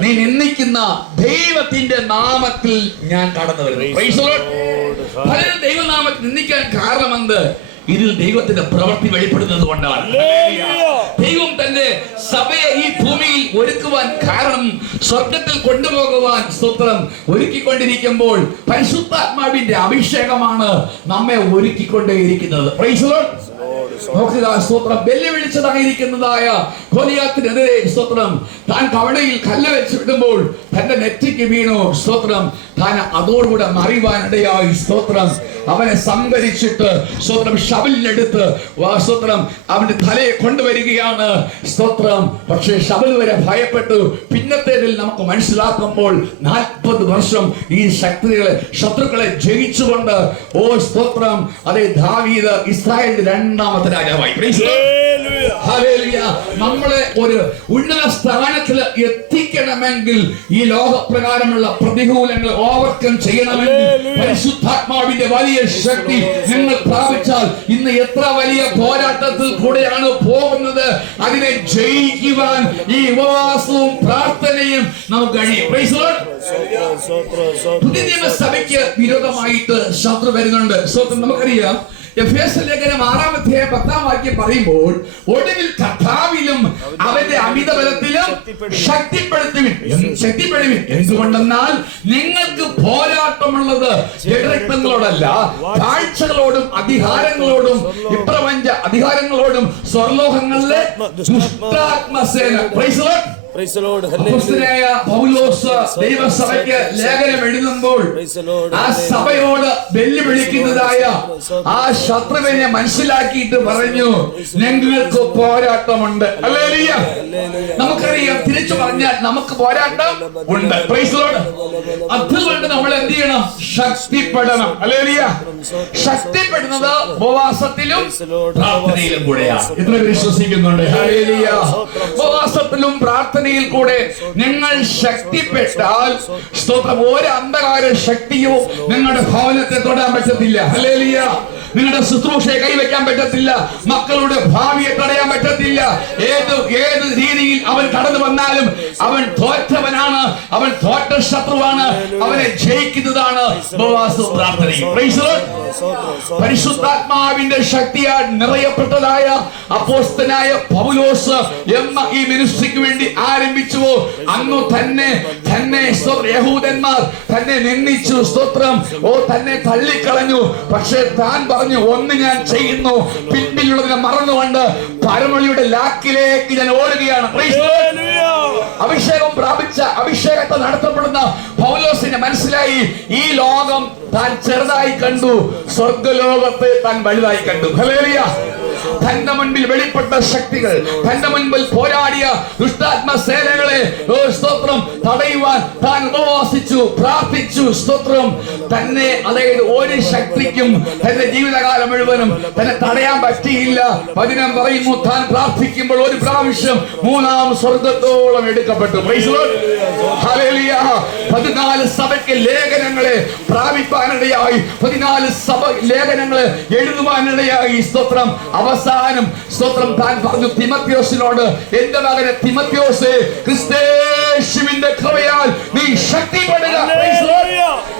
നീ നിന്ദിക്കുന്ന ദൈവത്തിന്റെ നാമത്തിൽ ഞാൻ കടന്നു വരുന്നു. Praise the Lord. പലരും ദൈവനാമത്തിൽ നിന്ദിക്കാൻ കാരണമെന്ത്? ഇതിൽ ദൈവത്തിന്റെ പ്രവൃത്തി വെളിപ്പെടുന്നത് കൊണ്ടാണ്. ദൈവം തന്റെ സഭയെ ഈ ഭൂമിയിൽ ഒരുക്കുവാൻ കാരണം സ്വർഗത്തിൽ കൊണ്ടുപോകുവാൻ സ്തോത്രം ഒരുക്കിക്കൊണ്ടിരിക്കുമ്പോൾ പരിശുദ്ധാത്മാവിന്റെ അഭിഷേകമാണ് നമ്മെ ഒരുക്കിക്കൊണ്ടേയിരിക്കുന്നത്. നോക്കുക സ്തോത്രം. വെല്ലുവിളിച്ചതായിരിക്കുന്നതായ ഗോലിയാത്തിനെതിരെ സ്തോത്രം. താൻ കവടയിൽ കല്ല് വെച്ച് വിടുമ്പോൾ തന്റെ നെറ്റിക്ക് വീണു. സ്തോത്രം. താൻ അതോടുകൂടെ മറിയുവാനിടയായി. സ്തോത്രം. അവനെ സംഭരിച്ചിട്ട് സ്തോത്രം ഷവലിനെടുത്ത് സ്തോത്രം. അവന്റെ തലയെ കൊണ്ടുവരികയാണ്. സ്തോത്രം. പക്ഷേ ഷവൽ വരെ ഭയപ്പെട്ടു. പിന്നത്തേതിൽ നമുക്ക് മനസ്സിലാക്കുമ്പോൾ നാൽപ്പത് വർഷം ഈ ശക്തികളെ ശത്രുക്കളെ ജയിച്ചുകൊണ്ട് ഓ സ്തോത്രം. അതേ ദാവീദ് ഇസ്രായേലിന്റെ രണ്ടാമത്തെ രാജാവായി. നമ്മളെ ഒരു ഉന്നത സ്ഥാനത്തിൽ എത്തിക്കണമെങ്കിൽ ഈ ലോകപ്രകാരമുള്ള പ്രതികൂലങ്ങൾ ഓവർകം ചെയ്യണമെങ്കിൽ പരിശുദ്ധാത്മാവിന്റെ വലിയ ശക്തി നിങ്ങൾ പ്രാപിച്ചാൽ ഇന്ന് എത്ര വലിയ പോരാട്ടത്തിൽ കൂടെയാണ് പോകുന്നത്. അതിനെ ജയിക്കുവാൻ ഈ ഉപവാസവും പ്രാർത്ഥനയും നമുക്ക് കഴിയും. പുതിയ നിയമസഭയ്ക്ക് വിരോധമായിട്ട് ശത്രു വരുന്നുണ്ട്. നമുക്കറിയാം എഫേസ് ലേഖനം ആറാമത്തെ പത്താം വാക്യം പറയുമ്പോൾ ഒടുവിൽ കർത്താവിലും അവന്റെ അമിതബലത്തിലും ശക്തിപ്പെടുത്തുവിൻ എന്ത് ശക്തിപ്പെടുവിൻ? എന്തുകൊണ്ടെന്നാൽ നിങ്ങൾക്ക് പോരാട്ടമുള്ളത് ജഡരക്തങ്ങളോടല്ല കാഴ്ചകളോടും അധികാരങ്ങളോടും ഇപ്രപഞ്ച അധികാരങ്ങളോടും സ്വർലോഹങ്ങളിലെ ദുഷ്ടാത്മസേന. ദൈവസഭയ്ക്ക് ലേഖനം എഴുതുമ്പോൾ. ആ സഭയോട് വെല്ലുവിളിക്കുന്നതായ ആ ശത്രുവിനെ മനസ്സിലാക്കിയിട്ട് പറഞ്ഞു ഞങ്ങൾക്ക് പോരാട്ടമുണ്ട്. നമുക്കറിയാം തിരിച്ചു പറഞ്ഞാൽ നമുക്ക് പോരാട്ടം ഉണ്ട്. അതുകൊണ്ട് നമ്മൾ എന്ത് ചെയ്യണം ശക്തിപ്പെടണം ഹല്ലേലൂയ. ശക്തിപ്പെടുന്നത് ഉപവാസത്തിലും പ്രാർത്ഥനയിലും കൂടെയാണ് ഇത്ര വിശ്വസിക്കുന്നുണ്ട്. ഉപവാസത്തിലും പ്രാർത്ഥനയിൽ കൂടെ നിങ്ങൾ ശക്തിപ്പെട്ടാൽ സ്തോത്രം. ഒരു അന്ധകാര ശക്തിയോ നിങ്ങളുടെ ഭവനത്തെ തൊടാൻ പറ്റത്തില്ല. ഹല്ലേലൂയ. നിങ്ങളുടെ ശുശ്രൂഷയെ കൈവയ്ക്കാൻ പറ്റത്തില്ല. മക്കളുടെ ഭാവിയെ തടയാൻ പറ്റത്തില്ല. ഏത് ഏത് രീതിയിൽ അവൻ കടന്നു വന്നാലും അവൻ തോറ്റവനാണ്. അവൻ തോറ്റ ശത്രുവാണ്. അവനെ ജയിക്കുന്നതാണ്. പരിശുദ്ധാത്മാവിന്റെ ശക്തിയാൽ നിറയപ്പെട്ടതായ അപ്പോസ്തനായ പൗലോസ് എന്ന ഈ മിനിസ്ട്രിക്ക് വേണ്ടി ആരംഭിച്ചുവോ? അന്നു തന്നെ തന്നെ യഹൂദന്മാർ തന്നെ നിന്ദിച്ചു സ്തോത്രം. ഓ തന്നെ തള്ളിക്കളഞ്ഞു. പക്ഷേ താൻ പറഞ്ഞു ഒന്ന് ഞാൻ ചെയ്യുന്നു. പിൻപിലുള്ളതിനെ മറന്നുകൊണ്ട് പരമളിയുടെ ലാക്കിലേക്ക് ഞാൻ ഓടുകയാണ്. അഭിഷേകം പ്രാപിച്ച അഭിഷേകത്തെ നടത്തപ്പെടുന്ന പൗലോസിന് മനസ്സിലായി. ഈ ലോകം താൻ ചെറുതായി കണ്ടു. സ്വർഗലോകത്തെ താൻ വലുതായി കണ്ടു. ഹല്ലേലൂയ തന്റെ മുൻപിൽ വെളിപ്പെട്ട ശക്തികൾ തന്റെ മുൻപിൽ പോരാടിയ ദുഷ്ടാത്മ സേനകളെ തടയുവാൻ താൻ ഉപവാസിച്ചു പ്രാർത്ഥിച്ചു സ്തോത്രം. തന്നെ അതായത് ഒരു ശക്തിക്കും തന്റെ ജീവിതകാലം മുഴുവനും തന്നെ തടയാൻ പറ്റിയില്ല. പതിനം പറയുന്നു താൻ പ്രാർത്ഥിക്കുമ്പോൾ ഒരു പ്രാവശ്യം മൂന്നാം സ്വർഗത്തോളം എടുക്കപ്പെട്ടു. പതിനാല് സഭയ്ക്ക് ലേഖനങ്ങളെ പ്രാപിപ്പാനിടയായി. പതിനാല് സഭ ലേഖനങ്ങളെ എഴുതുവാനിടയായി. സ്തോത്രം അവസാനം സ്തോത്രം താൻ പറഞ്ഞു തിമത്യോസിനോട് എന്റെ മകനെ തിമത്യോസെ ക്രിസ്തേശുവിന്റെ കൃപയാൽ നീ ശക്തിപ്പെടുക.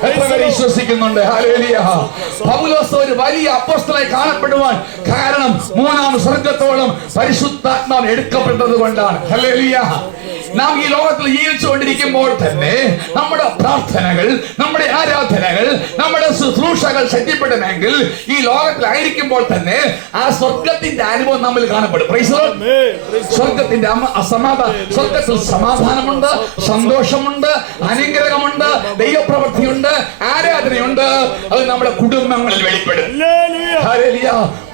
എത്ര പേര് വിശ്വസിക്കുന്നുണ്ട്? പൗലോസ് ഒരു വലിയ അപ്പോസ്തലായി കാണപ്പെടുവാൻ കാരണം മൂന്നാം സ്വർഗത്തോളം പരിശുദ്ധാത്മാവ് എടുക്കപ്പെട്ടത് കൊണ്ടാണ് ഹല്ലേലൂയ നാം ഈ ലോകത്തിൽ ജീവിച്ചുകൊണ്ടിരിക്കുമ്പോൾ തന്നെ നമ്മുടെ പ്രാർത്ഥനകൾ നമ്മുടെ ആരാധനകൾ നമ്മുടെ ശുശ്രൂഷകൾ ശക്തിപ്പെടുമെങ്കിൽ ഈ ലോകത്തിലായിരിക്കുമ്പോൾ തന്നെ ആ സ്വർഗത്തിന്റെ അനുഭവം നമ്മൾ കാണപ്പെടും. സ്വർഗത്തിന്റെ സ്വർഗത്തിൽ സമാധാനമുണ്ട് സന്തോഷമുണ്ട് അനുഗ്രഹമുണ്ട് ദൈവപ്രവൃത്തിയുണ്ട് ആരാധനയുണ്ട് അത് നമ്മുടെ കുടുംബങ്ങളിൽ വെളിപ്പെടും.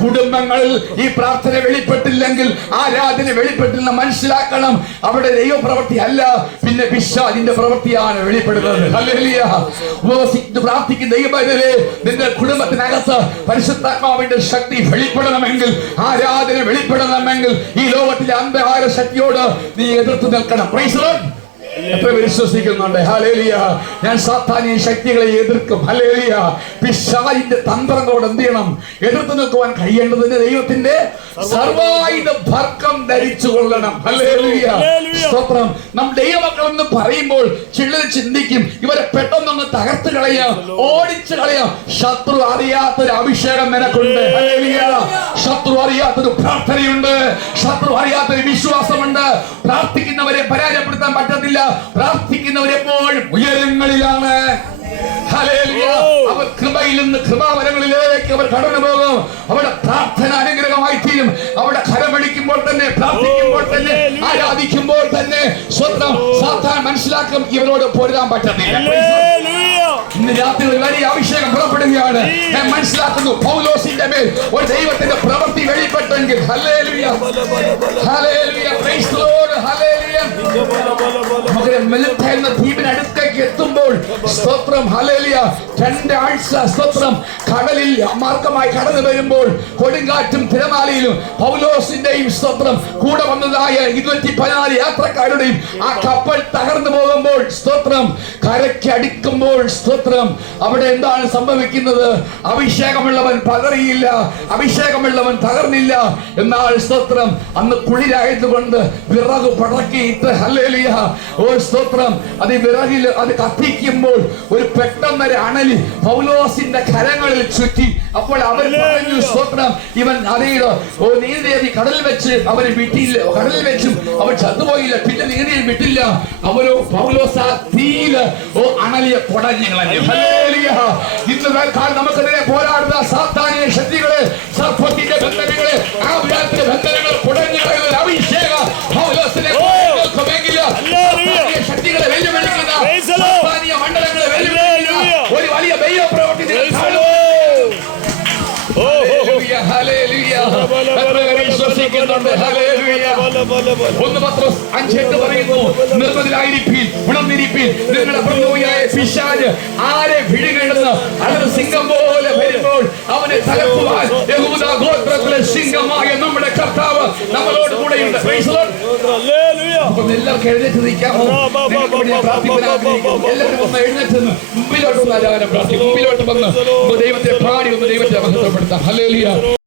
കുടുംബങ്ങളിൽ ഈ പ്രാർത്ഥന വെളിപ്പെട്ടില്ലെങ്കിൽ ആരാധന വെളിപ്പെട്ടില്ല മനസ്സിലാക്കണം. അവിടെ ദൈവപ്രവൃത്തി അല്ല പിന്നെ പിശാചിന്റെ പ്രവൃത്തിയാണ് വെളിപ്പെടുന്നത്. പ്രാർത്ഥിക്കുന്ന ദൈവമേ നിന്റെ കുടുംബത്തിനകത്ത് പരിശുദ്ധാത്മാവിന്റെ ശക്തി വെളിപ്പെടണമെങ്കിൽ ആരാധന വെളിപ്പെടണമെങ്കിൽ ഈ ലോകത്തിലെ അന്ധകാര ശക്തിയോട് നീ എതിർത്ത് നിൽക്കണം. എത്ര വിശ്വസിക്കുന്നുണ്ട്? ഹലേലിയ ഞാൻ സാത്താനിയ ശക്തികളെ എതിർക്കും. ഹലേലിയ പിശാചിന്റെ തന്ത്രങ്ങളോട് എന്ത് ചെയ്യണം? എതിർത്ത് നിൽക്കുവാൻ കഴിയേണ്ടതിന് ദൈവത്തിന്റെ സർവായുധ ഭർക്കം ധരിച്ചു കൊള്ളണം. ഹല്ലേലൂയ. സ്തോത്രം. നാം ദൈവമക്കൾ എന്ന് പറയുമ്പോൾ ചിലർ ചിന്തിക്കും ഇവരെ പെട്ടെന്നൊന്ന് തകർത്ത് കളയാം ഓടിച്ചു കളയാം. ശത്രു അറിയാത്തൊരു അഭിഷേകം നിനക്കുണ്ട്. ഹല്ലേലൂയ. ശത്രു അറിയാത്തൊരു പ്രാർത്ഥനയുണ്ട്. ശത്രു അറിയാത്തൊരു വിശ്വാസമുണ്ട്. പ്രാർത്ഥിക്കുന്നവരെ പരാജയപ്പെടുത്താൻ പറ്റത്തില്ല. പ്രാർത്ഥിക്കുന്നവർ എപ്പോഴും ഉയരങ്ങളിലാണ്. അവർ കൃപയിൽ നിന്ന് കൃപാവരങ്ങളിലേക്ക് അവർ കടന്നു പോകും. അവിടെ പ്രാർത്ഥന അനുഗ്രഹമായി തീരും. അവിടെ കരമടിക്കുമ്പോൾ തന്നെ പ്രാർത്ഥിക്കുമ്പോൾ തന്നെ ആരാധിക്കുമ്പോൾ തന്നെ സ്വന്തം സാധാരണ മനസ്സിലാക്കും. ഇവരോട് പൊരുതാൻ പറ്റത്തില്ല. ഇന്ന് രാത്രി ഒരു വലിയ അഭിഷേകം പുറപ്പെടുകയാണ്. ഞാൻ മനസ്സിലാക്കുന്നു പൗലോസിന്റെ മേൽ ഒരു ദൈവത്തിന്റെ പ്രവൃത്തി വെളിപ്പെട്ടെങ്കിൽ എന്ന ദ്വീപിനടുത്തേക്ക് എത്തുമ്പോൾ സ്തോത്രം ഹലേലിയ രണ്ടാഴ്ച സ്തോത്രം കടലിൽ മാർഗമായി കടന്നു വരുമ്പോൾ കൊടുങ്കാറ്റും തിരമാലയിലും പൗലോസിന്റെയും സ്തോത്രം. കൂടെ വന്നതായ ഇരുന്നൂറ്റി പതിനാല് യാത്രക്കാരുടെയും ആ കപ്പൽ തകർന്നു പോകുമ്പോൾ കരയ്ക്ക് അടിക്കുമ്പോൾ സ്തോത്രം. അവിടെ എന്താണ് സംഭവിക്കുന്നത്? അഭിഷേകമുള്ളവൻ പതറിയില്ല. അഭിഷേകമുള്ളവൻ തകർന്നില്ല. എന്നാൽ സ്തോത്രം. അന്ന് കുളിരായതുകൊണ്ട് വിറക് പടക്കിയിട്ട് ഹല്ലേലൂയ. ഓ സ്തോത്രം. അത് വിറകിൽ അത് കത്തിക്കുമ്പോൾ ഒരു പെട്ടെന്നൊരു അണലി പൗലോസിന്റെ കരങ്ങളിൽ ചുറ്റി. അപ്പോൾ അവൻ പറഞ്ഞു സ്തോത്രം ഇവൻ അറിയില്ല ഓ നീതി കടൽ വെച്ച് അവന് വിട്ടില്ല കടൽ വെച്ചും അവൻ ചത്തുപോയില്ല. പിന്നെ നീതിയിൽ വിട്ടില്ല. അവരോ പൗലോസ് തീയിൽ ഓ അണലിയെ കുടഞ്ഞു കളഞ്ഞു ഹല്ലേലൂയ. ഇന്ന് കാലം നമുക്കെതിരെ പോരാടുന്ന സാത്താനിയ ശക്തികളെ സർപ്പത്തിന്റെ ബന്ധനങ്ങളെ ആ വിരാത്തിന്റെ ബന്ധനങ്ങൾ കുടഞ്ഞു കളയുന്ന അഭിഷേക ഒന്ന് അഞ്ചെട്ട് പറയുന്നു നിർമ്മതിലായിരിപ്പീൻ ഉണർന്നിരിപ്പീൻ. നിങ്ങളുടെ പ്രഭുവായ പിശാജ് ആരെ അതൊരു സിംഹം പോലെ വരുമ്പോൾ അവനെ തലക്കുവാൻ യഹൂദ ഗോത്രത്തിലെ സിംഹമായ നമ്മുടെ കർത്താവ് നമ്മളോട് കൂടെയുണ്ട് എല്ലാവർക്കും എഴുന്നേറ്റ് നിൽക്കാമോ? എല്ലാവരും ഒന്ന് മുമ്പിലോട്ട് പ്രാർത്ഥിക്കും. മുമ്പിലോട്ട് വന്ന് ദൈവത്തെ പാടി ഒന്ന് ദൈവത്തെ മഹത്വപ്പെടുത്താം. ഹല്ലേലൂയ.